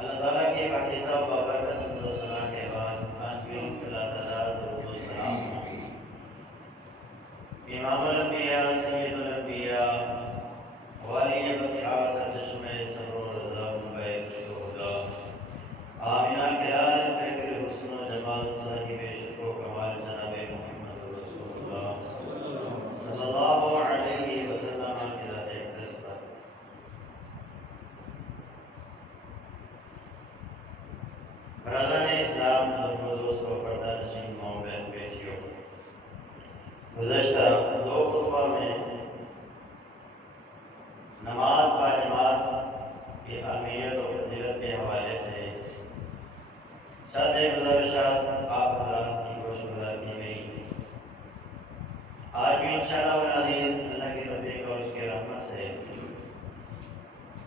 اللہ تعالیٰ کی پاکیزہ و بابرکت حمد و ثنا کے بعد آمین اللہ تعالیٰ درود و سلام امام الانبیاء سید الانبیاء والی بقیع سرچشمہ صبر و رضا منبع عشق و ہدا آمینہ کلال بہتر حسن و جمال صاحب شکر و کمال جناب محمد رسول اللہ صلی اللہ علیہ وسلم کی ذات اقدس پر برادران اسلام جو دوستوں پردہ نشین ماں بہن بیٹیوں، گزشتہ دو خطبہ میں نماز با جماعت کی اہمیت و فضیلت کے حوالے سے چند گزارشات آپ حضرات کی گوش گزار کی گئی۔ آج بھی انشاءاللہ العزیز اللہ کی توفیق اور اس کی رحمت سے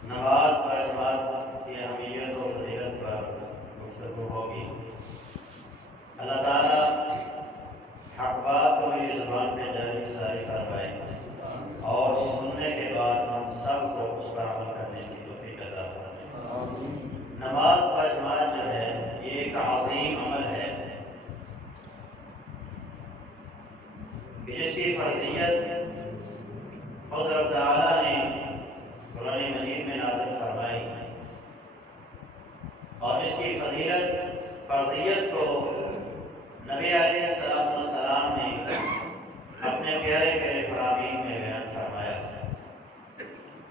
نماز با جماعت کی اہمیت و فضیلت پر گفتگو ہوگی۔ اللہ تعالیٰ حق بات کو میری زبان پہ جاری ساری فرمائے اور سننے کے بعد ہم سب کو اس پر عمل کرنے کی توفیق عطا فرمائے۔ نماز با جماعت جو ہے یہ ایک عظیم عمل ہے جس کی فرضیت خود رب تعالیٰ نے قرآن مجید میں نازل فرمائی اور اس کی فرضیت کو نبی علیہ السلام نے اپنے پیارے پیارے فرامین میں بیان فرمایا۔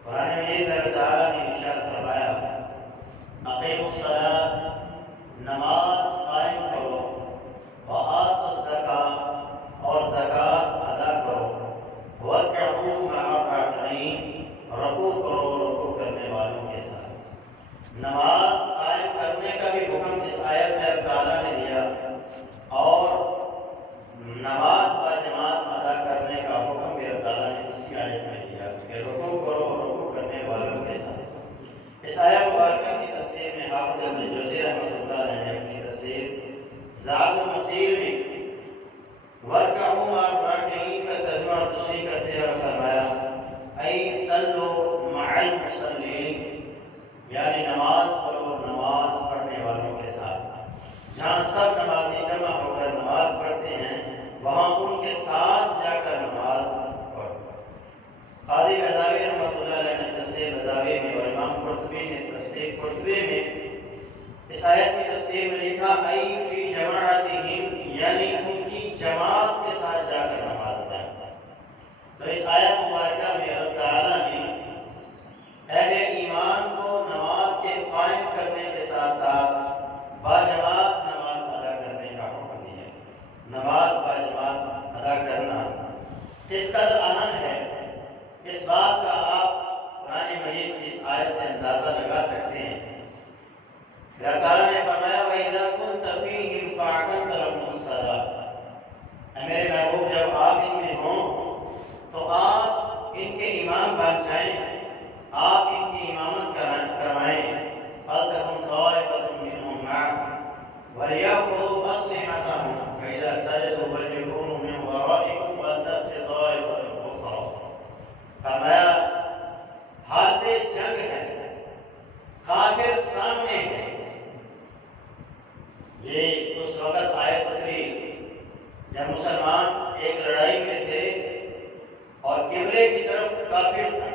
قرآن مجید میں رب تعالیٰ نے ارشاد فرمایا اقیموا الصلاۃ، نماز قائم کرو، وآتوا الزکاۃ، اور زکوٰۃ ادا کرو، وارکعوا مع الراکعین، رکوع کرو رکوع کرنے والوں کے ساتھ۔ نماز قائم کرنے کا بھی حکم اس آیت میں رب تعالیٰ نے دیا اور نماز با جماعت ادا کرنے کا حکم بھی رب تعالیٰ نے اسی آیت میں دیا کہ رکوع کرو رکوع کرنے والوں کے ساتھ۔ اس آیت مبارکہ کی تفسیر میں حافظ ابن جوزی رحمۃ اللہ علیہ نے اپنی تفسیر زاد المسیر میں وارکعوا مع الراکعین کا ترجمہ اور تشریح کرتے ہوئے فرمایا ای صلوا مع المصلین، یعنی نماز پڑھو نماز پڑھنے والوں کے ساتھ۔ جہاں سب نمازی جمع ہو کر نماز پڑھتے ہیں وہاں ان کے ساتھ جا کر نماز پڑھو۔ قاضی غزالی رحمۃ اللہ علیہ نے تفسیر غزالی میں اور امام قرطبی نے تفسیر قرطبی میں اس آیت کی تفسیر میں لکھا ای فی جماعتہم، یعنی ان کی جماعت کے ساتھ جا کر نماز ادا کرو۔ تو اس آیت مبارکہ میں اللہ تعالیٰ نے اہل ایمان کو نماز کے قائم کرنے کے ساتھ ساتھ با جماعت نماز ادا کرنے کا حکم دیا۔ نماز با جماعت ادا کرنا اس قدر اہم ہے، اس بات کا آپ قرآن مجید کی اس آیت سے اندازہ لگا سکتے ہیں۔ اللہ تعالیٰ نے فرمایا وَإِذَا كُنْتَ فِيهِمْ فَأَقِمْتَ لَهُمُ الصَّلَاةَ، اے میرے محبوب جب آپ ان میں ہوں تو آپ ان کے امام بن جائیں، آپ ان کی امامت کروائیں۔ فَلْتَكُنْ طَائِفَةٌ مِّنْهُمْ مَعَكُمْ وَلْيَأْخُذُوا أَسْلِحَتَهُمْ فَإِذَا سَجَدُوا فَلْيَكُونُوا مِنْ وَرَائِكُمْ وَلْتَأْتِ طَائِفَةٌ أُخْرَىٰ۔ فرمایا حالت جنگ ہے، کافر سامنے ہے۔ یہ اس وقت آیت اتری جب مسلمان ایک لڑائی میں تھے اور قبلے کی طرف کافر تھا،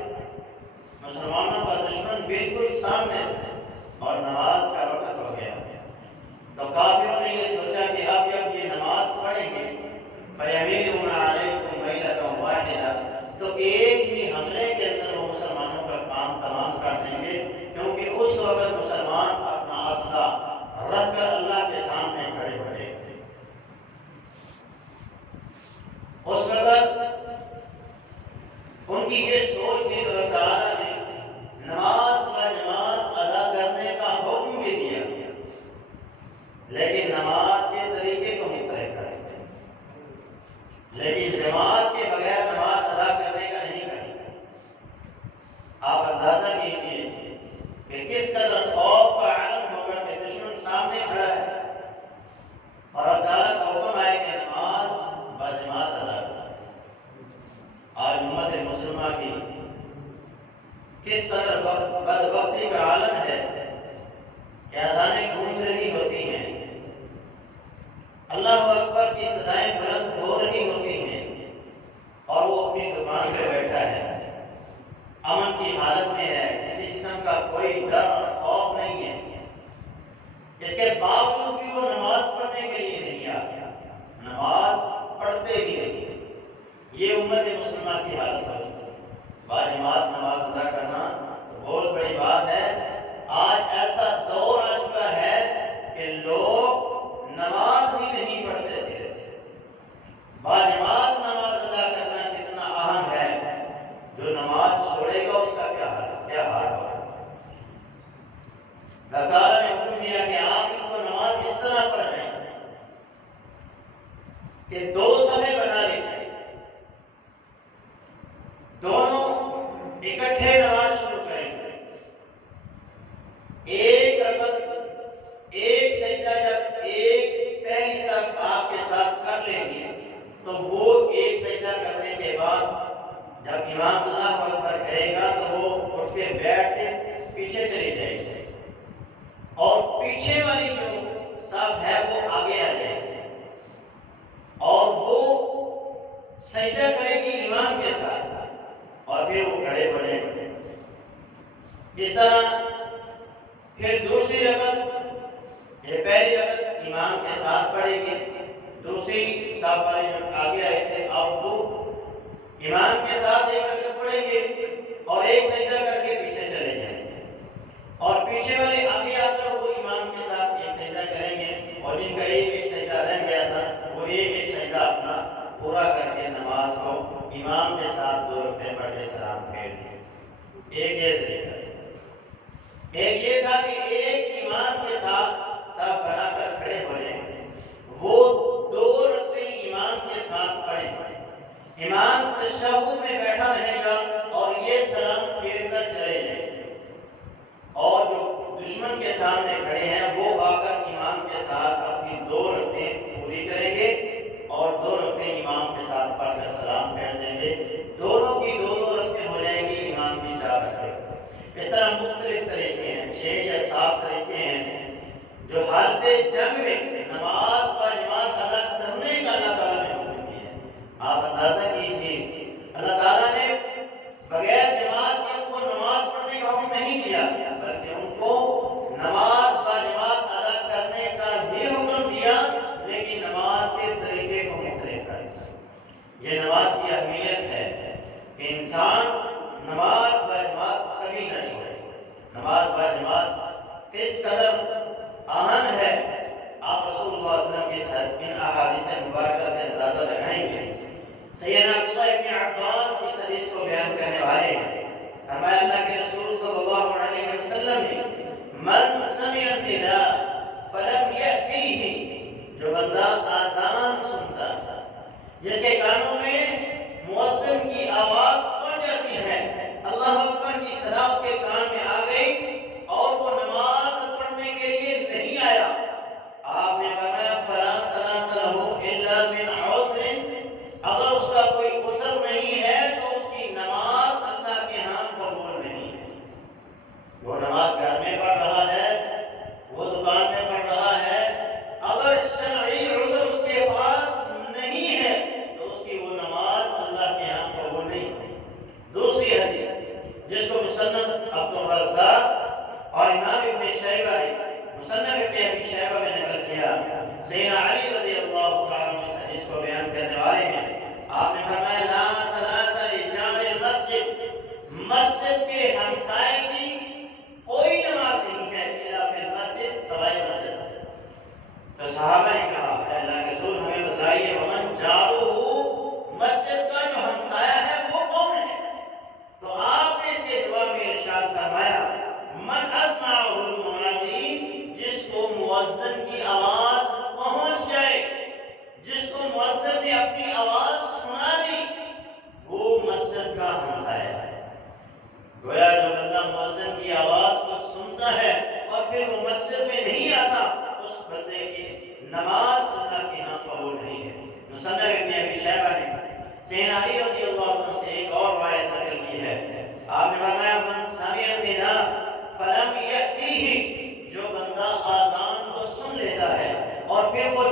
مسلمانوں کا دشمن بالکل سامنے تھا اور نماز کا وقت ہو گیا۔ تو کافروں نے یہ سوچا کہ اب جب یہ نماز پڑھیں گے فَيَمِيلُونَ عَلَيْكُمْ مَيْلَةً وَاحِدَةً، تو ایک ہی حملے کے اندر وہ مسلمانوں کا کام تمام کر دیں گے، کیونکہ اس وقت مسلمان اپنا اسلحہ رکھ کر اللہ کے سامنے کھڑے ہوئے تھے۔ اس وقت ان کی یہ سوچ تھی تو اللہ تعالیٰ نے نماز و جماعت ادا کرنے کا حکم بھی دیا، کے باوجود بھی وہ نماز پڑھنے کے لیے نہیں آیا، نماز پڑھتے ہی نہیں۔ یہ امت مسلمہ کی حالت ہو چکی ہے۔ باجماعت نماز ادا کرنا تو بہت بڑی بات ہے۔ آج ایسا دور آ چکا ہے کہ لوگ نماز ہی نہیں پڑھتے سرے سے۔ باجماعت نماز ادا کرنا کتنا اہم ہے، جو نماز چھوڑے گا اس کا کیا حال ہوگا۔ اللہ تعالیٰ نے حکم دیا کہ آپ ان کو نماز اس طرح پڑھیں کہ 2 صفحے بنا لکھیں، دونوں اکٹھے نماز شروع کریں گے۔ ایک رکعت ایک سجدہ جب ایک پہلی صف آپ کے ساتھ کر لیں گے تو وہ ایک سجدہ کرنے کے بعد جب امام اللہ اکبر کہے گا تو وہ اٹھ کے بیٹھ کے پیچھے چلی جائے گی، اور پیچھے والی جو صف ہے وہ آگے آ جائے گی اور وہ سجدہ کرے گی امام کے ساتھ، اور پھر وہ کھڑے ہو جائیں گے۔ اس طرح پھر دوسری رکعت، یہ پہلی رکعت امام کے ساتھ پڑھے گی، دوسری صف والے جو آگے آئے تھے اب وہ امام کے ساتھ ایک رکعت پڑھیں گے اور ایک سجدہ کر کے پیچھے چلے جائیں گے، اور پیچھے والے آگے آ کر وہ امام کے ساتھ ایک سجدہ کریں گے، اور جن کا ایک سجدہ رہ گیا تھا وہ ایک سجدہ اپنا پورا کر کے نماز کو امام کے ساتھ 2 رکعتیں پڑھ کے سلام پھیر دیں۔ ایک یہ طریقہ، ایک یہ تھا کہ ایک امام کے ساتھ صف بنا کر کھڑے ہو جائیں، وہ 2 رکعتیں امام کے ساتھ پڑھیں، امام تشہد میں بیٹھا رہے گا اور یہ سلام پھیر کر چلے جائیں گے، اور جو دشمن کے سامنے کھڑے ہیں وہ آ کر امام کے ساتھ اپنی 2 رکعتیں پوری کریں گے اور 2 رکعتیں امام کے ساتھ پڑھ کر سلام پھیر دیں گے، دونوں کی 2 رکعتیں ہو جائیں گی، امام کی 4 رکعتیں۔ اس طرح مختلف طریقے ہیں، 6 یا 7 طریقے ہیں جو حالت جنگ میں نماز باجماعت ادا کرنے کا اللہ تعالیٰ نے حکم دیا ہے۔ آپ اندازہ کیجیے، اللہ تعالیٰ نے بغیر جماعت کے ان کو نماز پڑھنے کا حکم نہیں دیا، بلکہ ان کو نماز باجماعت ادا کرنے کا بھی حکم دیا، لیکن نماز کے طریقے کو مختلف کر دیا۔ یہ نماز کی اہمیت ہے کہ انسان نماز باجماعت کبھی نہ چھوڑے۔ نماز باجماعت کس قدر اہم ہے آپ رسول اللہ صلی اللہ علیہ وسلم کی ان احادیث مبارکہ سے اندازہ لگائیں گے۔ سیدنا عبداللہ ابن عباس اس حدیث کو بیان کرنے والے ہیں، فرمایا اللہ کے رسول صلی اللہ علیہ وسلم نے من سمع النداء فلم یأتیہ، جو بندہ آذان سنتا ہے، جس کے کانوں میں مؤذن کی آواز پہنچ جاتی ہے، اللہ اکبر کی صدا اس کے کان میں آ گئی اور وہ نماز پڑھنے کے لیے نہیں آیا، آپ نے فرمایا فلا صلاۃ لہ الا من عذر، اگر اس کا کوئی عذر نہیں ہے تو اس کی نماز اللہ کے ہاں قبول نہیں ہے۔ وہ نماز گھر میں پڑھ رہا ہے، وہ دکان میں پڑھ رہا ہے، اگر شرعی عذر اس کے پاس نہیں ہے تو اس کی وہ نماز اللہ کے ہاں قبول نہیں ہے۔ دوسری حدیث جس کو مصنف عبدالرزاق اور امام ابن شیبہ نے مصنف ابن ابی شیبہ میں نقل کیا، سیدنا علی رضی اللہ تعالیٰ عنہ اس حدیث کو بیان کرنے والے ہیں، آپ نے فرمایا لا صلاۃ لجار المسجد، مسجد کے ہمسائے کی کوئی نماز نہیں ہے الا فی المسجد، سوائے مسجد۔ تو صحابہ نے کہا اے اللہ کے رسول ہمیں بتائیے ومن جارہ، مسجد کا جو ہمسایہ ہے وہ کون ہے؟ تو آپ نے اس کے جواب میں ارشاد فرمایا من اسمعہ المنادی، جس کو مؤذن کی آواز پہنچ جائے، جس کو مؤذن نے اپنی آواز سنا دی، وہ مسجد کا ہمسایہ ہے۔ گویا جو بندہ مؤذن کی آواز کو سنتا ہے اور پھر وہ مسجد میں نہیں آتا، اس بندے کی نماز اللہ کے ہاں قبول نہیں ہے۔ مصنف ابن ابی شیبہ نے سیدنا علی رضی اللہ عنہ سے ایک اور روایت نقل کی ہے، آپ نے فرمایا من سمع النداء فلم یأتیہ، جو بندہ آذان کو سن لیتا ہے اور پھر وہ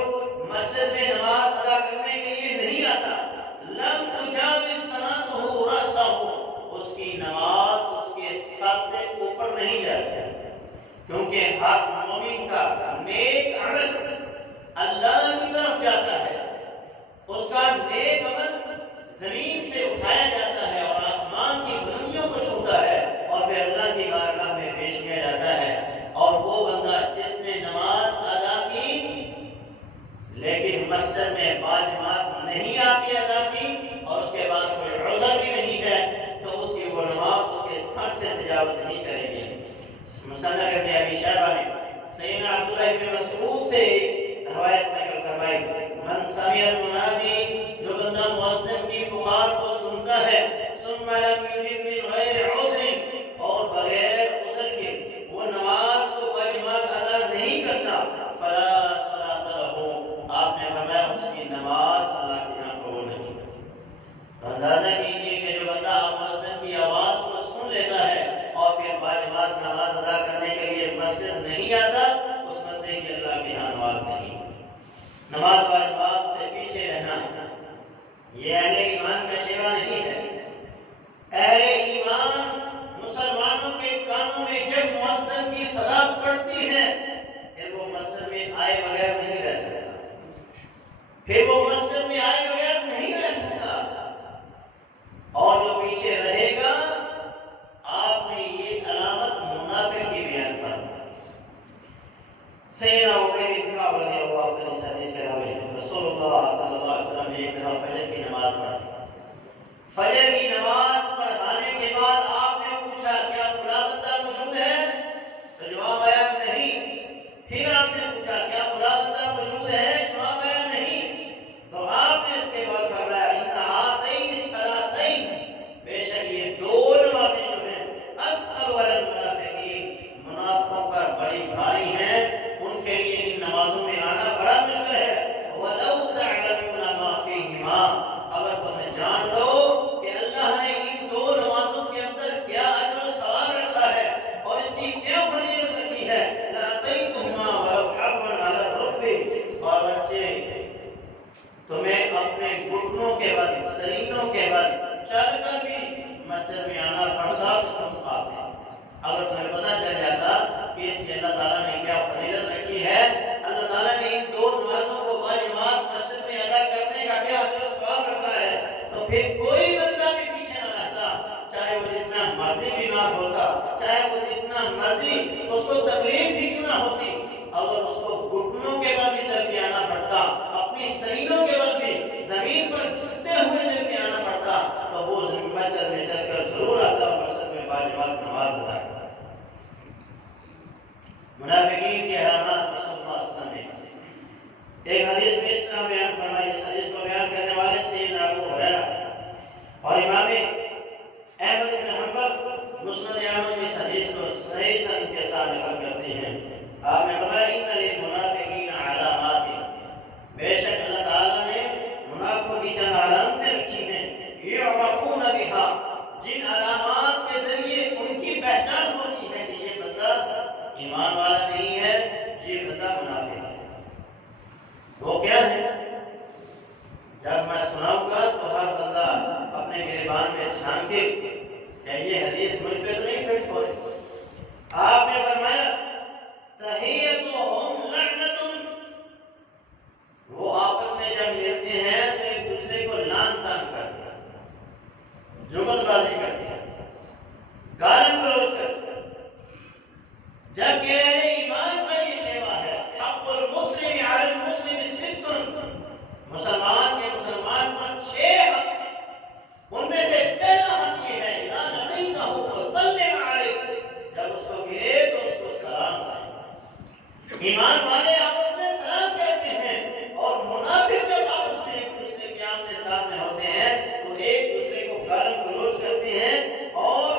مسجد میں نماز ادا کرنے کے لیے نہیں آتا، لم تجاوز صلاتہ رأسہ، اس کی نماز اس کے سر سے اوپر نہیں جاتی۔ کیونکہ ہر مومن کا نیک عمل اللہ کی طرف جاتا ہے، اس کا نیک عمل زمین سے اٹھایا جاتا ہے اور آسمان کی بلندیوں کو چھوتا ہے اور پھر اللہ کی بارگاہ میں پیش کیا جاتا ہے۔ اور وہ بندہ جس نے نماز ادا کی لیکن مسجد میں باجماعت نہیں آپ کی ادا کی اور اس کے پاس کوئی عذر بھی نہیں ہے تو اس کی وہ نماز اس کے سر سے تجاوز نہیں کرے گی۔ مصنف ابن ابی شیبہ نے سیدنا عبداللہ ابن مسعود سے روایت نقل فرمائی، من سمع المنادی، جو بندہ مؤذن کی پکار کو سنتا ہے، ثم لم یجب من غیر عذر، اور بغیر عذر کے وہ نماز کو باجماعت ادا نہیں کرتا، فلا صلاۃ لہ، آپ نے فرمایا اس کی نماز اللہ کے یہاں قبول نہیں ہوتی۔ تو اندازہ کیجیے کہ جو بندہ مؤذن کی آواز کو سن لیتا ہے اور پھر باجماعت نماز ادا کرنے کے لیے مسجد نہیں آتا، اس بندے کی اللہ کے یہاں نماز نہیں۔ نماز باجماعت سے پیچھے رہنا یہ اہل ایمان کا شیوا نہیں ہے۔ اہل ایمان مسلمانوں کے کانوں میں جب مؤذن کی صدا پڑتی ہے پھر وہ مسجد میں آئے بغیر نہیں رہ سکتا، پھر وہ مسجد میں آئے بغیر نہیں رہ سکتا، اور جو پیچھے رہے گا آپ نے یہ علامت منافق کی بیان فرمائی۔ سیدنا عبید بن کعب رضی اللہ عنہ اس حدیث کے راوی ہیں، رسول اللہ صلی اللہ علیہ وسلم نے ایک دفعہ فجر کی نماز پڑھی۔ فجر کی نماز پڑھانے کے بعد آپ نے پوچھا کیا فلاں بندہ موجود ہے؟ تو جواب آیا نہیں۔ پھر آپ نے پوچھا کیا فلاں بندہ موجود ہے؟ جواب آیا نہیں۔ تو آپ نے اس کے بعد فرمایا ان ہاتین الصلاتین، بے شک یہ دو نمازیں جو ہیں اثقل علی المنافقین، منافقوں پر بڑی بھاری ہیں، ان کے لیے ان نمازوں میں آنا بڑا مشکل ہے۔ وَلَوْ تَعْلَمُونَ مَا فِيهِمَا، اگر تم جان لو کہ اللہ نے ان دو نمازوں کے اندر کیا اجر و ثواب رکھا ہے اور اس کی کیا فضیلت رکھی ہے، لَأَتَيْتُمَا وَلَوْ حَبًّا عَلَى الرُّكْبِ، اور بچے تمہیں اپنے گھٹنوں کے بل، سرینوں کے بل چل کر بھی مسجد میں آنا پڑتا تو تم آتے۔ اگر تمہیں پتہ چل جاتا کہ اس میں اللہ تعالیٰ نے کیا فضیلت رکھی ہے، اللہ تعالیٰ نے ان دو نمازوں کو باجماعت مسجد میں ادا کرنے کا کیا اجر و ثواب رکھا ہے، تو پھر کوئی بندہ بھی پیچھے نہ رہتا، چاہے وہ جتنا مرضی بیمار ہوتا، چاہے وہ جتنا مرضی اس کو تکلیف بھی کیوں نہ ہوتی، اگر اس کو گھٹنوں کے بل بھی چل کے آنا پڑتا، اپنی سرینوں کے بل بھی زمین پر گھستے ہوئے چل کے آنا پڑتا، تو وہ مسجد میں چل کر ضرور آتا، مسجد میں باجماعت نماز ادا کرتا۔ منافقین کی علامات رسول اللہ صلی اللہ علیہ وسلم نے ایک حدیث میں اس طرح بیان فرمائی۔ اس حدیث کو بیان کرنے والے سیدنا ابو ہریرہ اور امام احمد بن حنبل مسند احمد میں اس حدیث کو صحیح سند کے ساتھ نقل کرتے ہیں۔ آپ نے فرمایا ان للمنافقین علامات، بے شک اللہ تعالیٰ نے منافقوں کی چند علامتیں رکھی ہیں، یعرفون بہا، جن علامات کے ذریعے ان کی پہچان ہوتی ہے کہ یہ بندہ ایمان والا نہیں ہے، یہ بندہ منافق ہے۔ وہ کیا ہے؟ جب میں سناؤں گا تو ہر بندہ اپنے گریبان میں جھانکے کہ یہ حدیث مجھ پہ تو نہیں فٹ ہو رہی۔ آپ نے فرمایا تحیتہم لعنۃ، وہ آپس میں جب ملتے ہیں تو ایک دوسرے کو لعن طعن کرتے ہیں، جغل بازی کرتے ہیں، گالی گلوچ کرتے ہیں، جبکہ اہل ایمان کا یہ شیوا ہے حق المسلم علی المسلم ست، مسلمان کے مسلمان پر 6 حق ہیں، ان میں سے پہلا حق یہ ہے اذا لقیتہ فسلم علیہ، جب اس کو ملے تو اس کو سلام کریں۔ ایمان والے آپس میں سلام کہتے ہیں، اور منافق جب آپس میں ایک دوسرے کے آمنے سامنے ہوتے ہیں تو ایک دوسرے کو گالی گلوچ کرتے ہیں اور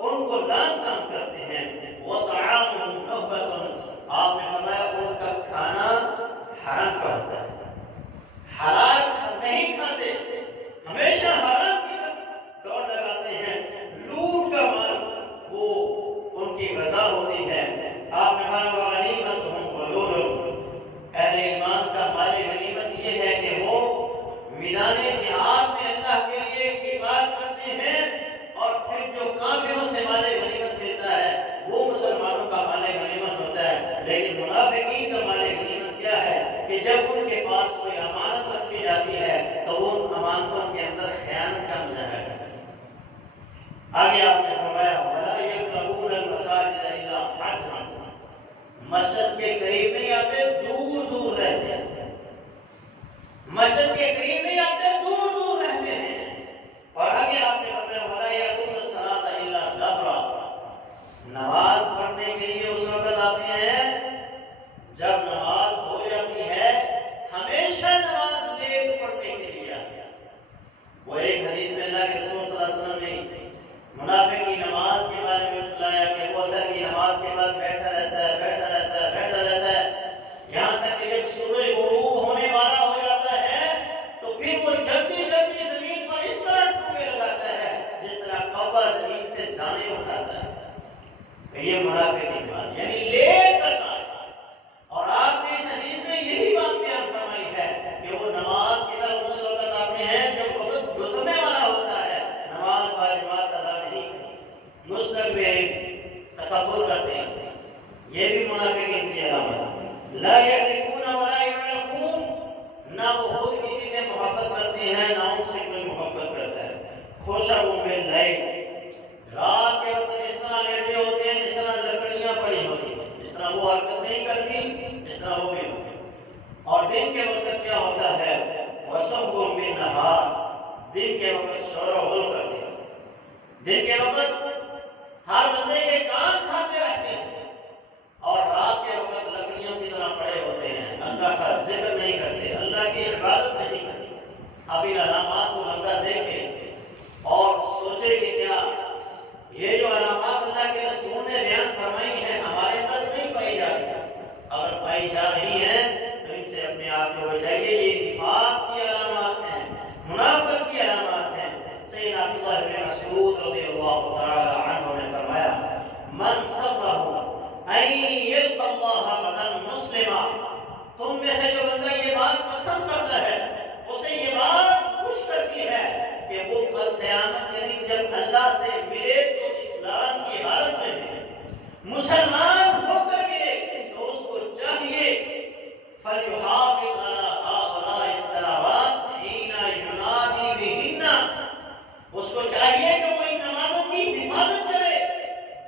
ان کو لعن طعن کرتے ہیں۔ وطعامهم نهبۃ، آپ نے فرمایا ان کا کھانا حرام کا ہوتا ہے، حلال نہیں کھاتے، ہمیشہ حرام کی طرف دوڑ لگاتے ہیں، لوٹ کا مال وہ ان کی غذا ہوتی ہے۔ آپ نے فرمایا غنیمتہم غلول، اہل ایمان کا مال غنیمت یہ ہے کہ وہ میدان جہاد میں اللہ کے لیے قتال کرتے ہیں اور پھر جو کافروں سے مال غنیمت ملتا ہے وہ مسلمانوں کا مال غنیمت آگے آپ نے فرمایا وَلَا يَقْرَبُونَ الْمَسَاجِدَ إِلَّا حَجْرًا، مسجد کے قریب نہیں آتے، دور دور رہتے ہیں، مسجد کے قریب نہیں آتے، دور دور رہتے ہیں۔ اور آگے آپ نے فرمایا وَلَا يَأْتُونَ الصَّلَاةَ إِلَّا دَبْرًا، نماز پڑھنے کے لیے اس وقت آتے ہیں جب نماز ہو جاتی ہے، ہمیشہ نماز لیٹ پڑھنے کے لیے آتے ہیں۔ وہ ایک حدیث میں اللہ کے رسول صلی اللہ علیہ وسلم نے منافق کی نماز کے بارے میں بتلایا کہ وہ اثر کی نماز کے بعد بیٹھا رہتا ہے، بیٹھا رہتا ہے، بیٹھا رہتا ہے، یہاں تک کہ جب سورج غروب ہونے والا ہو جاتا ہے تو پھر وہ جلدی جلدی زمین پر اس طرح ٹوکے لگاتا ہے جس طرح کوا زمین سے دانے اٹھاتا ہے۔ یہ منافق کی نماز یعنی لیٹ کرتا ہے۔ اور آپ نے اس حدیث میں یہی بات بیان فرمائی ہے کہ وہ نماز کی طرف اس وقت آتے ہیں جب وقت گزرنے والا ہوتا ہے، نماز باجماعت ادا نہیں کرتے، مستقبل تکبر کرتے ہیں، یہ بھی منافقین کی علامت ہے۔ لا یعرفون ولا یعرفون، نہ وہ خود کسی سے محبت کرتے ہیں نہ ان سے کوئی محبت کرتا ہے۔ خوشبو باللیل، رات کے وقت اس طرح لیٹے ہوتے ہیں جس طرح لکڑیاں پڑی ہوتی ہیں، جس طرح وہ حرکت نہیں کرتی جس طرح وہ بھی ہوتی ہے۔ اور دن کے وقت کیا ہوتا ہے وَصَبْغٌ بِالنَّهَارِ، دن کے وقت شور و غل کرتے ہیں، دن کے وقت ہر بندے کے کان کھاتے رہتے ہیں، اور رات کے وقت لکڑیوں کی طرح پڑے ہوتے ہیں، اللہ کا ذکر نہیں کرتے، اللہ کی عبادت نہیں کرتے۔ اب ان علامات کو بندہ دیکھے اور سوچے کہ کیا یہ جو علامات اللہ کے رسول نے بیان فرمائی ہیں ہمارے اندر نہیں پائی جا رہی؟ اگر پائی جا رہی ہیں تو ان سے اپنے آپ کو بچائیے، یہ نفاق کی علامات ہیں، منافقت کی علامات ہیں۔ سیدنا عبداللہ بن مسعود رضی اللہ تعالی عنہ نے فرمایا من سرہ ان یلقى اللہ غدا مسلما، تم میں سے جو بندہ یہ بات پسند کرتا ہے اسے یہ بات خوش کرتی ہے کہ وہ کل قیامت کے دن جب اللہ سے ملے تو اسلام کی حالت میں ملے، مسلمان ہو کر ملے، تو اس کو چاہیے فَلْيُحَافِظْ عَلَىٰ هَٰؤُلَاءِ الصَّلَوَاتِ حِينَ يُنَادِي بِهِنَّ، اس کو چاہیے کہ وہ ان نمازوں کی حفاظت کرے،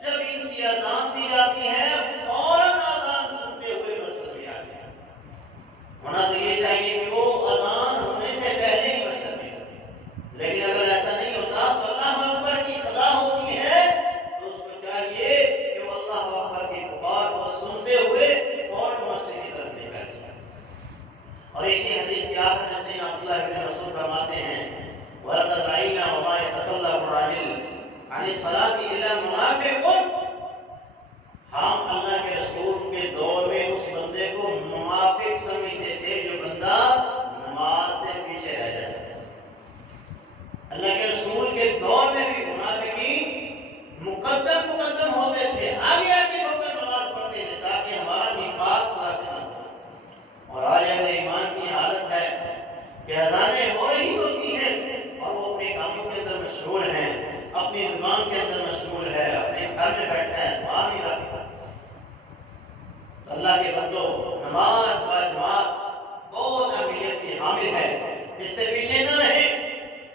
جب ان کی اذان دی جاتی ہے فوراً اذان سنتے ہوئے مسجد میں آ جائے۔ ہونا تو یہ چاہیے کہ وہ اذان ہونے سے پہلے ہی مسجد میں آئے، لیکن اگر ایسا نہیں ہوتا تو اللہ اکبر کی صدا ہوتی ہے تو اس کو چاہیے کہ وہ اللہ اکبر کی پکار کو سنتے ہوئے فوراً مسجد کی طرف نکل جائے۔ اور اسی حدیث کے آخر میں سیدنا عبداللہ بن مسعود فرماتے ہیں وَلَقَدْ رَأَيْنَا وَمَا يَتَخَلَّفُ عَنِ الصَّلَاةِ إِلَّا مُنَافِقٌ، ہم اللہ کے رسول کے دور میں اس بندے کو منافق سمجھتے تھے جو بندہ نماز سے پیچھے رہ جاتا ہے۔ اللہ کے رسول کے دور میں بھی منافقین مقدم ہوتے تھے، آگے آگے بڑھ کر نماز پڑھتے تھے تاکہ ہمارا نفاق ثابت نہ ہو۔ اور آج اہل ایمان کی حالت ہے کہ اذانیں ہو رہی ہوتی ہیں اور وہ اپنے کاموں کے اندر مشغول ہیں، اپنی دکان کے اندر مشغول ہے، اپنے گھر میں بیٹھا ہے، دعا نہیں رکھتا۔ اللہ کے بندو، نماز باجماعت بہت اہمیت کی حامل ہے، اس سے پیچھے نہ رہیں،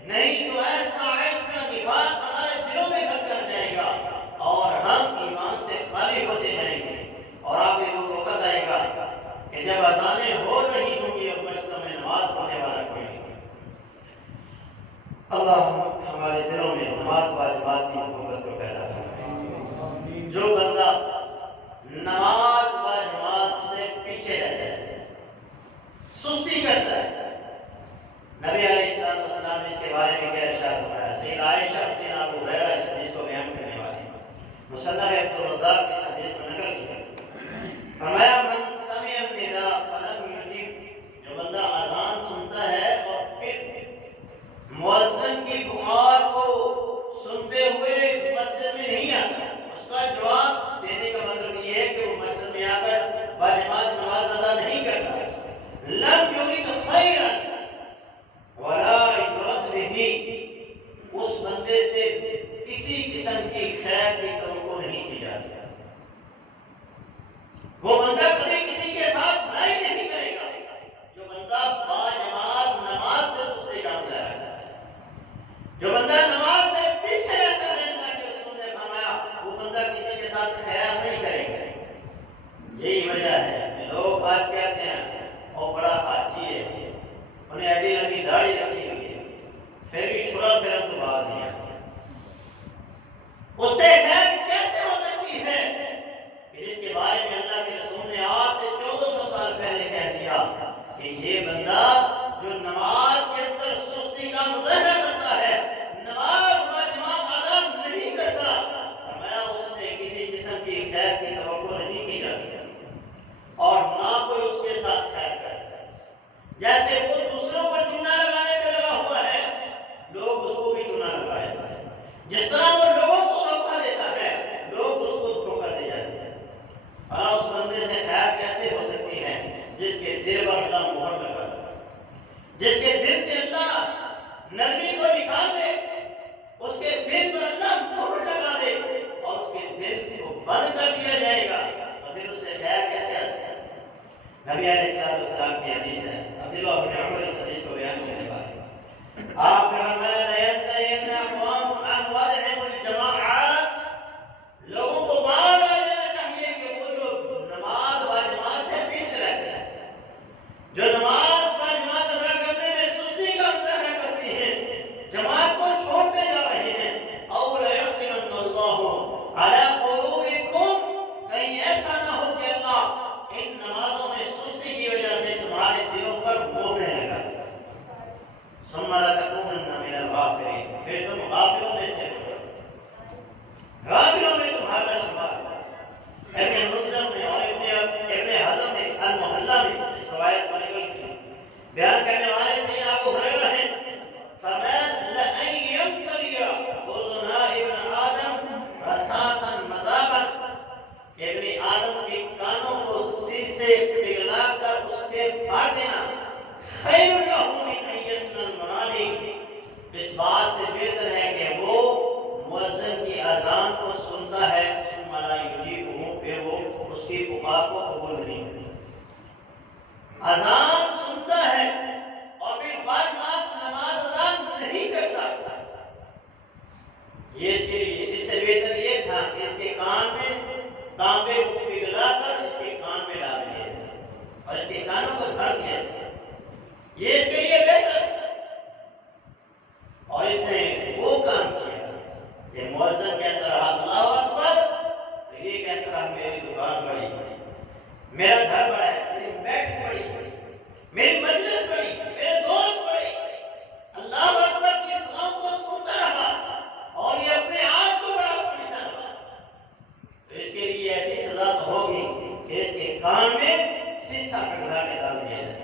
نہیں تو ایسا ایسا نفاق ہمارے دلوں میں گھر کر جائے گا اور ہم ایمان سے خالی ہوتے جائیں گے، اور آپ کو وقت آئے گا کہ جب اذانیں ہو رہی ہوں گی اور مسجد میں نماز پڑھنے والا کوئی نہیں۔ اللہ ہمارے دلوں میں نماز باجماعت کی محبت کو پیدا فرمائے۔ جو بندہ نماز باجماعت سے پیچھے رہ جائے، سستی کرتا ہے، نبی علیہ السلام نے اس کے بارے میں کیا ارشاد فرمایا؟ سید عائشہ بن ابو ہریرہ اس حدیث کو بیان کرنے والی مصنف عبدالرزاق کی حدیث کو نقل کی، فرمایا من سمع النداء فلم یجب، جو بندہ اذان سنتا ہے اور پھر مؤذن کی پکار کو سنتے ہوئے مسجد میں نہیں آتا، اس کا جواب دینے کا مطلب یہ ہے کہ وہ مسجد میں آ کر باجماعت نماز ادا نہیں کرتا، لم یرد خیرا ولا یرد به، اس بندے سے کسی قسم کی خیر کی توقع نہیں کی جا سکتی، وہ بندہ کبھی کسی کے ساتھ بھلائی نہیں کرے گا جو بندہ باجماعت نماز سے سستی کرتا ہے، جو بندہ نماز سے پیچھے رہتا ہے یہی وجہ ہے لوگ آج کہتے ہیں وہ بڑا حاجی ہے، انہیں ایڈی لمبی داڑھی رکھی ہوئی ہے، پھر بھی چھڑا پھرم تو باز نہیں آتی۔ اس سے خیر کیسے ہو سکتی ہے کہ جس کے بارے میں اللہ کے رسول نے آج سے 1400 سال پہلے کہہ دیا کہ یہ بندہ جو نماز کے اندر سستی کا مظاہرہ کرتا ہے، نماز باجماعت ادا نہیں کرتا، فرمایا اس سے کسی قسم کی خیر کی توقع نہیں کی جا سکتی اور نہ کوئی اس کے ساتھ خیر کرتا ہے۔ جیسے وہ دوسروں کو چونا لگانے پہ لگا ہوا ہے، لوگ اس کو بھی چونا لگائے، جس طرح وہ لوگوں کو دھوکہ دیتا ہے، لوگ اس کو دھوکہ دے جاتے ہیں۔ اور اس بندے سے خیر کیسے ہو سکتی ہے جس کے دل پر اللہ مہر لگا دے، جس کے دل سے اللہ نرمی کو نکال دے، اس کے دل پر اللہ مہر لگا دے اور اس کے دل کو بند کر دیا جائے گا، تو پھر اس سے خیر کیسے آ سکتا ہے؟ نبی علیہ السلام کی حدیث ہے، عبداللہ بن عمر اس حدیث کو بیان کرنے والے آپ نے فرمایا لَيَنْتَهِنَّ أَقْوَامٌ عَنْ وَضْعِهِمُ الْجَمَاعَاتِ، لوگوں کو باز آ جانا چاہیے کہ وہ جو نماز باجماعت سے پیچھے رہتے ہیں، جو نماز باجماعت ادا کرنے میں سستی کا مظاہرہ کرتے ہیں، جماعت کو چھوڑتے جا رہے ہیں، أَوْ لَيَخْتِمَنَّ اللَّهُ عَلَىٰ قُلُوبِكُمْ، کہیں ایسا نہ ہو کہ اللہ ان نمازوں میں سستی کی وجہ سے تمہارے دلوں پر مہریں لگا دے، ثم لتكونن من الغافلين، پھر تم غافلوں میں سے ہو، غافلوں میں تمہارا شمار ہے۔ ابن منذر نے اور ابن حزم نے المحلہ میں اس روایت کو نقل کیا، بیان کرنے والے سیدنا ابو ہریرہ ہیں، فرمایا لَأَن يَمْتَلِيَ أُذُنَا ابن آدم رصاصا مذابا، ابن آدم کے کانوں کو سیسے پگھلا کر اس پہ مار دینا، خیر لہ من ان یسمع المنادی، اس بات سے بہتر ہے کہ وہ مؤذن کی اذان کو سنتا ہے، ثم لا یجیبہ، پھر وہ اس کی پکار کو قبول نہیں کرتا، اذان سنتا ہے اور پھر باجماعت نماز ادا نہیں کرتا، یہ اس کے لیے اس سے بہتر یہ تھا کہ اس کے کان میں تانبے کو پگھلا کر اس کے کان میں ڈال دیا جائے اور اس کے کانوں کو بھر دیا جائے، یہ اس کے لیے بہتر ہے۔ اور اس نے وہ کام کیا کہ مؤذن کہتا رہا اللہ اکبر، تو یہ کہتا رہا میری دکان بڑی، میرا گھر بڑا ہے، میری بیٹھ بڑی، میری مجلس بڑی، میرے دوست بڑے، اللہ اکبر کی سلام کو سنتا رہا اور یہ اپنے آپ کو بڑا سمجھتا رہا، تو اس کے لیے ایسی سزا تو ہوگی کہ اس کے کان میں سیسا پگھلا کے ڈال دیا جائے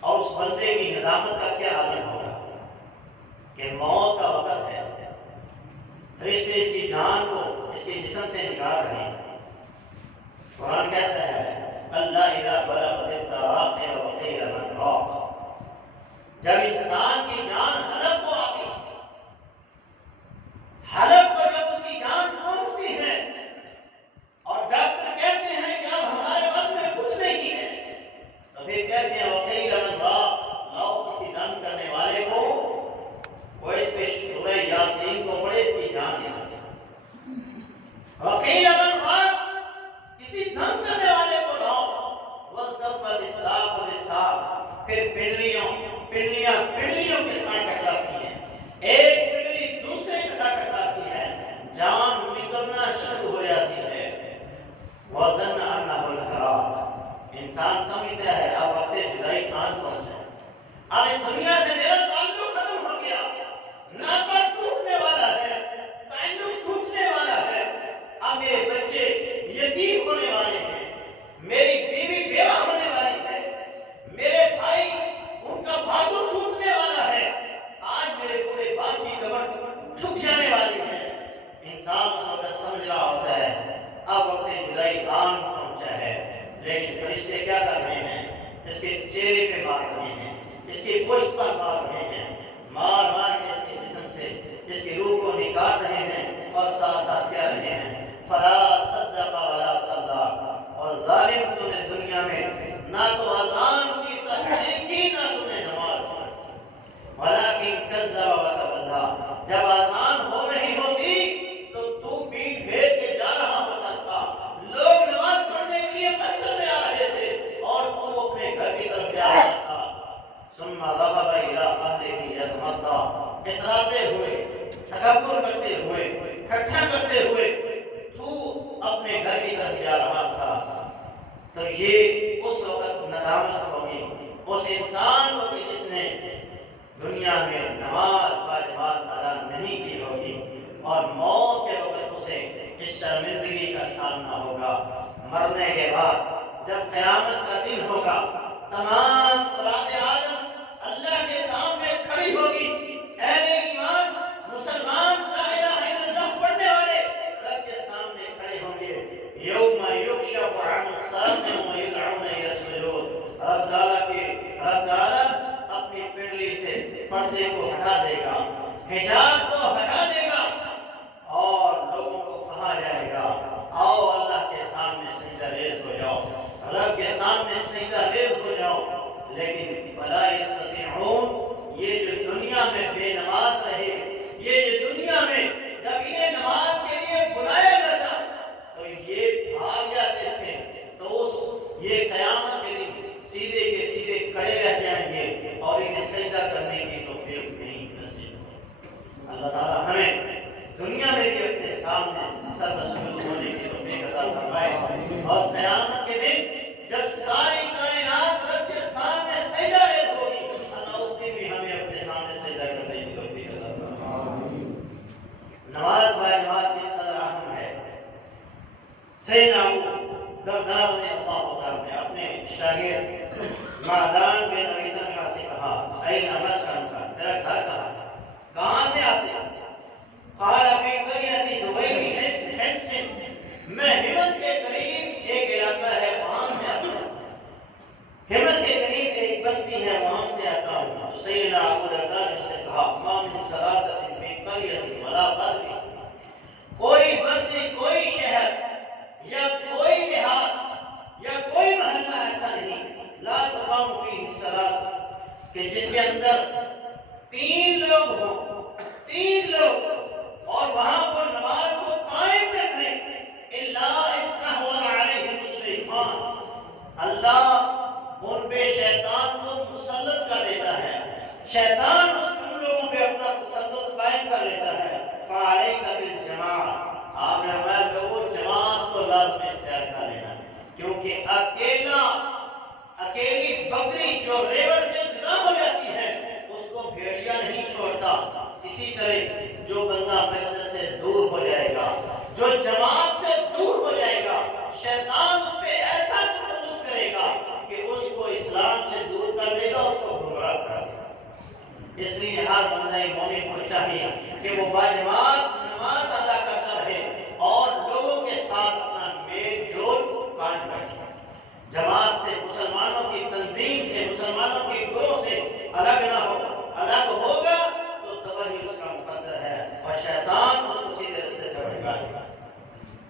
اور اس بندے کی ندامت کا کیا عالم ہوگا کہ موت کا وقت ہے، فرشتے اس کی جان کو اس کے جسم سے نکال رہے ہیں۔ قرآن کہتا ہے اللہ اذا بلغت التراقی وقیل من راق، جب انسان کی جان حلق کو آتی ہے، حلق کو جب اس کی جان پہنچتی ہے اور ڈاکٹر کہتے ہیں کہ اب ہمارے بس میں کچھ نہیں ہے، تو پھر کہتے ہیں وقیل من راق، لاؤ کسی دم کرنے والے کو، وہ اس پہ سورہ یاسین کو پڑھے، اس کی جان لینا چاہیے۔ وقیل من راق، کسی دم کرنے والے کو لاؤ، والتفت الساق بالساق، پھر پنڈلیوں کے ساتھ ٹکراتی ہیں، ایک پنڈلی دوسرے کے ساتھ ٹکراتی ہے، جان نکلنا شروع ہو جاتی ہے، وَظَنَّ أَنَّهُ الْفِرَاقُ، انسان سمجھتا ہے اب وقت جدائی آن پہنچا ہے، اب اس دنیا سے میرا تعلق ختم ہو گیا، ناطہ ٹوٹنے والا ہے، تعلق ٹوٹنے والا ہے، اب میرے بچے یتیم ہونے والے ہیں، میری بیوی بیوہ ہونے والی ہے، میرے بھائی ان کا بازو ٹوٹنے والا ہے، آج میرے بوڑھے باپ کی کمر جھک جانے والی ہے، انسان اس وقت سمجھ رہا ہوتا ہے اب وقت جدائی آن پہنچا ہے، لیکن فرشتے کیا کر رہے ہیں؟ اس کے چہرے پہ مار رہے ہیں، اس کی پشت پر مار رہے ہیں، مار مار کے اس کے جسم سے اس کی روح کو نکال رہے ہیں اور ساتھ ساتھ کہہ رہے ہیں فلا صدق ولا صلى، اور ظالم تو نے دنیا میں نہ تو اذان کی تصدیق کی نہ تو نے نماز پڑھی، ولكن كذب وتولى، جب اذان ہو رہی ہوتی تو پیٹ پھیر کے جا رہا کرتے ہوئے تو اپنے گھر کی طرف جا رہا تھا، تو یہ اس وقت ندامت ہوگی اس انسان کو کہ جس نے دنیا میں نماز باجماعت ادا نہیں کی ہوگی، اور موت کے وقت اسے اس شرمندگی کا سامنا ہوگا۔ مرنے کے بعد جب قیامت کا دن ہوگا، تمام اولاد آدم اللہ کے سامنے کھڑی ہوگی۔ اہل ایمان مسلمان لا الہ الا اللہ پڑھنے والے رب کے سامنے کھڑے ہوں گے۔ یوم یکشف عن الساق ویدعون الی السجود، رب تعالیٰ اپنی پنڈلی سے پردے کو ہٹا دے گا، حجاب کو ہٹا دے گا، اور لوگوں کو کہا جائے گا آؤ اللہ کے سامنے سجدہ ریز ہو جاؤ، رب کے سامنے سجدہ ریز ہو جاؤ۔ لیکن فلا یستطیعون، یہ جو دنیا میں بے نماز رہے، یہ جو دنیا میں جب انہیں نماز کے لیے بلایا جاتا تو یہ بھاگ جاتے تھے، تو یہ قیامت کے دن سیدھے کے سیدھے کھڑے رہ جائیں گے اور انہیں سجدہ کرنے کی توفیق نہیں نصیب ہوگی۔ اللہ تعالیٰ ہمیں دنیا میں بھی اپنے سامنے سر سجود ہونے کی توفیق عطا فرمائے، اور قیامت کے دن جب ساری کائنات رب کے سامنے سجدہ ریز ہوگی، اللہ اس دن بھی ہمیں اپنے سامنے سجدہ کرنے کی توفیق عطا فرمائے۔ نماز باجماعت کس قدر اہم ہے، سیدنا ابو درداء رضی اللہ عنہ نے اپنے شاگرد معدان بن ابی طلحہ سے کہا این مسکن کا، تیرا گھر کہاں سے آتے ہیں؟ قال فی قریۃ دبیب حمص، میں حمص کے قریب ایک علاقہ ہے وہاں سے آتا ہوں، حمص کے قریب ایک بستی ہے وہاں سے آتا ہوں۔ تو سیدنا ابو درداء نے اس سے کہا ما من ثلاثۃ فی قریۃ ولا قرية، کوئی بستی، کوئی شہر یا کوئی دیہات یا کوئی محلہ ایسا نہیں لا تقام فیہ الصلاۃ، کہ جس کے اندر 3 لوگ ہوں، 3 لوگ، اور وہاں وہ نماز کو قائم نہ کریں الا استحوذ علیہم الشیطان، اللہ ان پہ شیطان کو مسلط کر دیتا ہے، شیطان ان لوگوں پہ اپنا تسلط قائم کر لیتا ہے۔ فعلیک بالجماعۃ، آپ نے فرمایا کہ وہ جماعت کو لازم اختیار کر لینا، کیونکہ اکیلی بکری جو ریوڑ سے جدا ہو جاتی ہے اس کو بھیڑیا نہیں چھوڑتا، اسی طرح جو بندہ مسجد سے دور ہو جائے گا، جو جماعت سے دور ہو جائے گا، شیطان اس پہ ایسا تسلط کرے گا کہ اس کو اسلام سے دور کر دے گا، اس کو گمراہ کر دے گا۔ اس لیے ہر بندہ مومن کو چاہیے کہ وہ باجماعت نماز ادا کرتا رہے اور لوگوں کے ساتھ اپنا میل جول قائم رکھے، جماعت سے، مسلمانوں کی تنظیم سے، مسلمانوں کے گروہ سے الگ نہ ہو، الگ ہوگا تو تباہی اس کا مقدر ہے اور شیطان اس کو سیدھے راستے پر بھٹکائے گا۔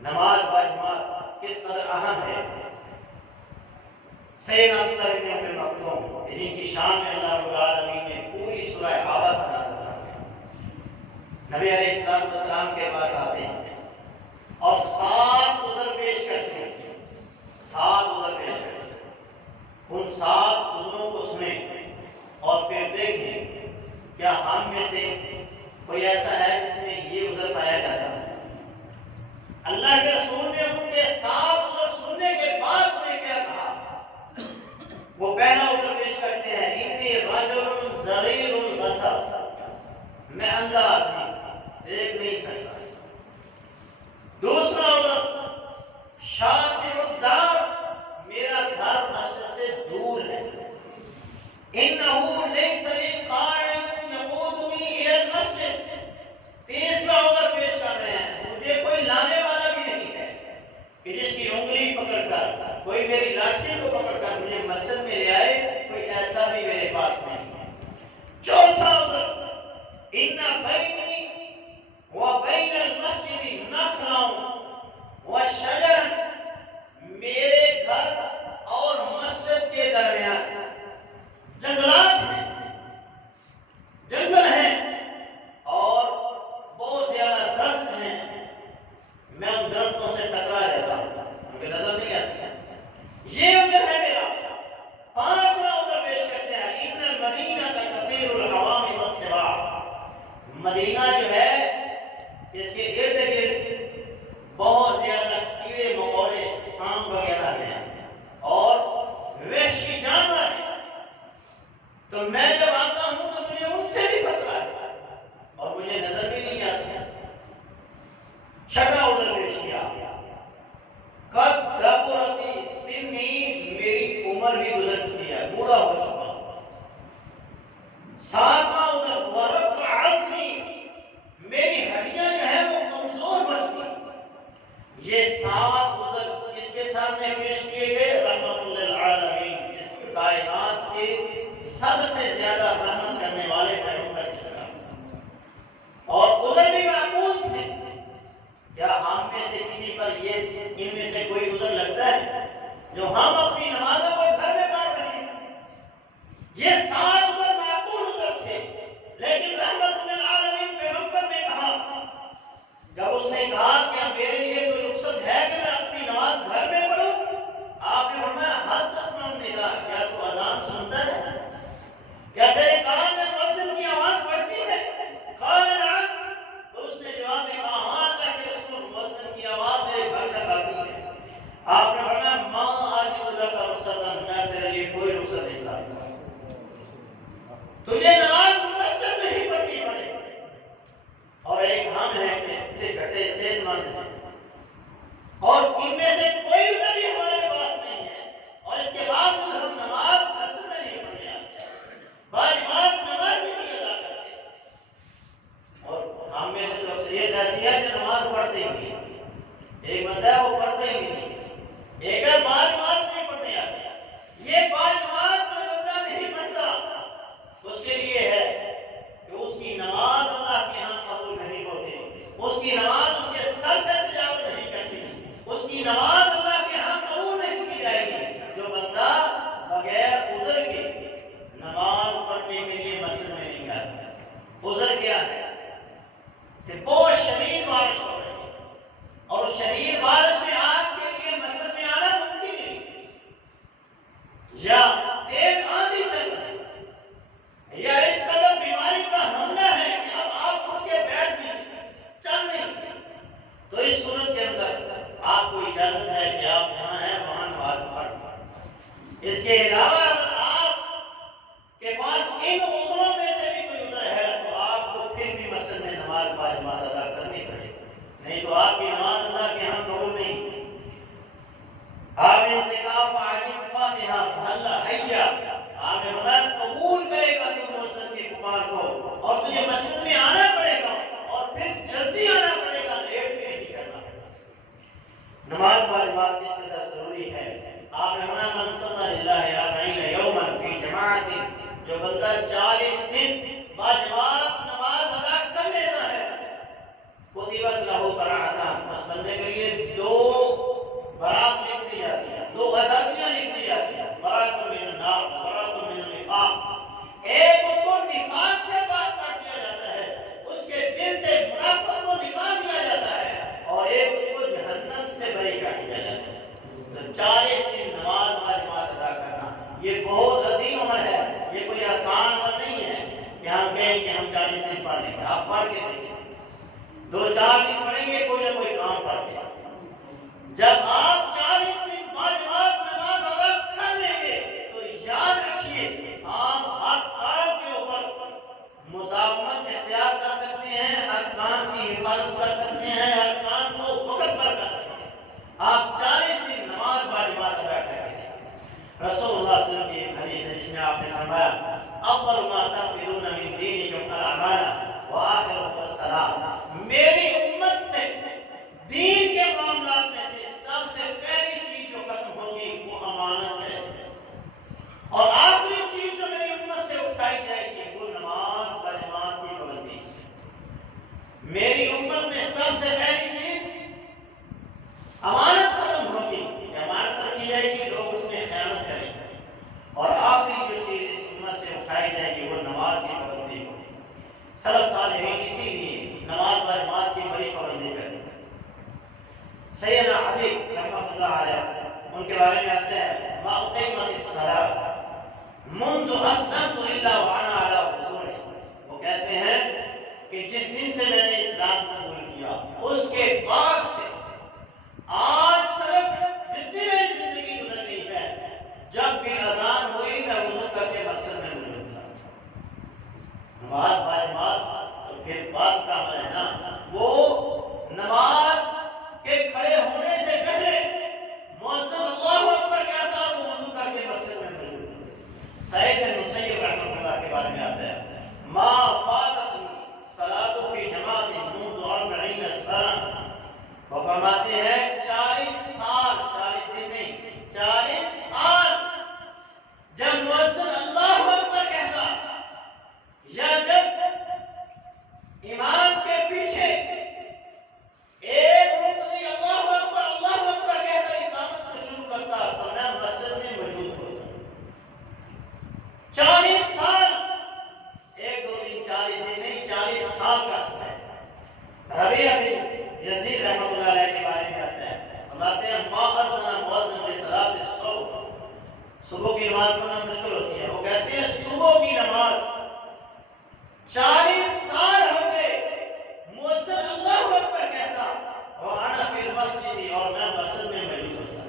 نماز باجماعت کس قدر اہم ہے، سیدنا عبداللہ بن ام مکتوم جن کی شان میں اللہ رب العالمین نے پوری سورہ عبس ادا فرمائی، نبی علیہ السلام کے پاس آتے ہیں اور 7 عذر پیش کرتے ہیں، 7 عذر پیش کرتے ہیں، ان 7 عذروں کو سنیں اور پھر دیکھیں کیا ہم میں سے کوئی ایسا ہے جس میں یہ عذر پایا جاتا ہے۔ اللہ کے رسول نے ان کے 7 عذر سننے کے بعد انہیں کیا کہا، وہ پہلا عذر پیش کرتے ہیں انی رجل ضریر البصر، میں اندھا آدمی دیکھ نہیں سکتا۔ دوسرا عذر شاسع الدار، میرا گھر مسجد سے دور ہے۔ انہ لیس لی قائد یقودنی الی المسجد، تیسرا عذر پیش کر رہے ہیں مجھے کوئی لانے والا بھی نہیں ہے کہ جس کی انگلی پکڑ کر، کوئی میری لاٹھی کو پکڑ کر مجھے مسجد میں لے آئے، کوئی ایسا بھی میرے پاس نہیں ہے۔ چوتھا عذر ان بینی و بین المسجد نخلا و شجر، میرے گھر اور مسجد کے درمیان جنگلات ہیں، جنگل ہیں اور بہت زیادہ درخت ہیں، میں ان درختوں سے ٹکرا جاتا ہوں، مجھے نظر نہیں آتی، یہ عذر ہے میرا۔ 5واں عذر پیش کرتے ہیں ان المدینہ کثیر الحوام والسباع، مدینہ جو ہے اس کے چھٹا عذر پیش کیا، قد کبرتی سنی، میری عمر بھی گزر چکی ہے، بوڑھا ہو چکا ہوں۔ ساتواں عذر ورق عظمی، میری ہڈیاں جو ہیں وہ کمزور ہو چکی ہیں۔ یہ 7 عذر کس کے سامنے پیش کیے گئے؟ رحمت للعالمین، اس کائنات کے سب سے زیادہ رحمت کرنے والے پیغمبر کی طرف، اور عذر بھی معقول تھے۔ کیا ہم میں سے کسی پر ان میں سے کوئی عذر لگتا ہے جو ہم اپنی نمازوں کو گھر میں پڑھ رہے ہیں؟ یہ 7 عذر معقول عذر تھے، لیکن رحمت للعالمین پیغمبر نے کہا، جب اس نے کہا کہ میرے لیے کوئی رخصت ہے کہ میں اپنی نماز گھر میں پڑھوں، آپ نے فرمایا حل تسمع النداء، کیا تو اذان سنتا ہے؟ کیا تیرے کان میں مؤذن کی آواز پڑتی ہے؟ قال نعم، تو اس نے جواب میں کہا ہاں، اللہ کے رسول، مؤذن کی آواز میرے گھر تک آتی ہے۔ آپ نے فرمایا ما اجد لک رخصتا، میں تیرے لیے کوئی رخصت نہیں لاتا، تجھے نماز مسجد میں ہی پڑھنی پڑے۔ اور ایک ہم ہیں کہ اتنے گھٹے صحت مند ہیں، اور ان میں سے کوئی عذر بھی ہمارے پاس نہیں ہے، اور اس کے باوجود ہم نماز مسجد میں نہیں پڑھنے آتے، باجماعت نماز بھی نہیں ادا کرتے۔ اور ہم میں سے تو اکثریت ایسی ہے کہ نماز پڑھتے ہی نہیں، ایک بندہ ہے وہ پڑھتے ہی نہیں، ایک ہے باجماعت نہیں پڑھنے آتے۔ یہ باجماعت جو بندہ نہیں پڑھتا، اس کے لیے ہے کہ اس کی نماز اللہ کے ہاں قبول نہیں ہوتی، اس کی نماز اس کے سر سے تجاوز نہیں کرتی، اس کی نماز اللہ کے ہاں قبول نہیں کی جائے گی۔ جو بندہ بغیر عذر کے نماز پڑھنے کے لیے مسجد میں نہیں آتا، عذر کیا ہے کہ بہت شدید بارش ہو رہی ہے، اور اس شدید بارش میں آپ کے لیے مسجد میں آنا ممکن نہیں، یا تیز آندھی چل رہی ہے، یا اس قدر بیماری کا حملہ ہے کہ اب آپ اٹھ کے بیٹھ نہیں سکتے، چل نہیں سکتے، تو اس صورت کے اندر آپ کو اجازت ہے کہ آپ جہاں ہیں وہاں نماز پڑھ۔ اس کے علاوہ اگر آپ کے پاس ان عذروں میں سے بھی کوئی عذر ہے تو آپ کو پھر بھی مسجد میں نماز باجماعت ادا کرنی پڑے گی، نہیں تو آپ کی نماز اللہ کے ہاں قبول نہیں۔ آپ نے ان سے کہا فَعَجِبْ فَاتِحَا فَهَلَّا حَيَّا، آپ نے فرمایا قبول کرے گا تو مؤذن کی پکار کو، اور تجھے مسجد میں آنا پڑے گا، اور پھر جلدی آنا پڑے گا، لیٹ بھی نہیں کرنا پڑے گا۔ نماز باجماعت کس قدر ضروری ہے؟ آپ نے فرمایا من صلی للہ 40 یوما فی جماعت، جو بندہ 40 دن باجماعت نماز ادا کر لیتا ہے، کتبت لہ برأتان، اس بندے کے لیے 2 برات لکھ دی جاتی ہے، 2 آزادیاں لکھ دی جاتی ہیں، برات من النار، برات من النفاق۔ ایک اس کو نفاق سے پاک کر دیا جاتا ہے، اس کے دل سے منافقت کو نکال دیا جاتا ہے، اور ایک اس کو جہنم سے بری کر دیا جاتا ہے۔ تو 40 دن نماز باجماعت ادا کرنا یہ بہت عظیم عمل ہے، یہ کوئی آسان عمل نہیں ہے کہ ہم کہیں کہ ہم 40 دن پڑھ لیں گے۔ آپ پڑھ کے دیکھیں، 2-4 دن پڑھیں گے، کوئی نہ کوئی کام پڑھ کے، جب آپ 40 دن باجماعت نماز ادا کر لیں گے تو یاد رکھیے آپ ہر کام کے اوپر مداومت اختیار کر سکتے ہیں، ہر کام کی حفاظت کر سکتے ہیں، ہر کام کو وقت پر کر سکتے ہیں۔ آپ 40 دن نماز باجماعت ادا کریں گے۔ رسول اللہ صلی اللہ علیہ وسلم کی ایک حدیث ہے جس میں آپ نے فرمایا اول ما تقبلون من دینکم الامانہ وآخرہ الصلاۃ، میری امت سے دین کے معاملات میں سے سب سے پہلی چیز جو ختم ہوگی وہ امانت ہے، اور آخری چیز جو میری امت سے اٹھائی جائے گی وہ نماز باجماعت کی پابندی۔ میری امت میں سب سے پہلی چیز امانت ختم ہوگی، امانت رکھی جائے گی، لوگ اس میں خیانت کریں گے، اور آخری جو چیز اس امت سے اٹھائی جائے گی وہ نماز کی پابندی ہوگی۔ سلف صالحین اسی لیے نماز باجماعت کی بڑی پابندی کرتے ہیں۔ سیدنا علی رحمۃ اللہ علیہ ان کے بارے میں آتا ہے ما اقیمت الصلاۃ منذ اسلمت الا وانا علی اصول، وہ کہتے ہیں کہ جس دن سے میں نے اسلام قبول کیا اس کے بعد سے آج تک جتنی میری زندگی گزر گئی ہے، جب بھی اذان ہوئی میں وضو کر کے مسجد میں موجود تھا۔ نماز باجماعت تو پھر بات کا عمل ہے نا، وہ نماز وہ فرماتے ہیں 40 سال، 40 دن نہیں، 40 سال جب مؤذن اللہ اکبر کہتا یا جب امام کے پیچھے ایک مقتدی اللہ اکبر کہہ کر اقامت کو شروع کرتا تو میں مسجد میں موجود ہوتا۔ 40 سال، ایک دو دن 40 دن نہیں، 40 سال کا عرصہ ہے۔ ربیعہ بن یزید رحمۃ اللہ علیہ کے بارے میں آتا ہے، فرماتے ہیں ما اذن مؤذن لصلاۃ الصبح، صبح کی نماز پڑھنا مشکل ہوتی ہے، وہ کہتے ہیں صبح کی نماز 40 سال ہو گئے مؤذن اللہ اکبر کہتا اور انا فی المسجد، اور میں مسجد میں موجود ہوتا۔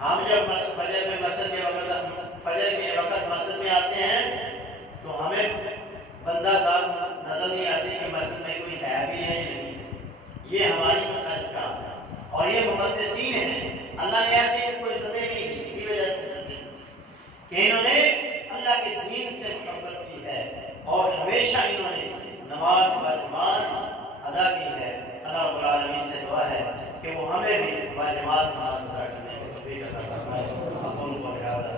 ہم جب فجر کے وقت مسجد میں آتے ہیں تو ہمیں بندہ ذات نظر نہیں آتی کہ مسجد میں کوئی ہے بھی ہے نہیں، یہ ہماری مسجد کا اور یہ محدثین ہیں، اللہ نے ایسے کوئی سطح نہیں دی، اسی وجہ سے کہ انہوں نے اللہ کے دین سے محبت کی ہے اور ہمیشہ انہوں نے نماز باجماعت ادا کی ہے۔ اللہ رب العالمین سے دعا ہے کہ وہ ہمیں بھی باجماعت نماز ادا کرنے کو توفیق عطا فرمائے۔ اقول قولی ھذا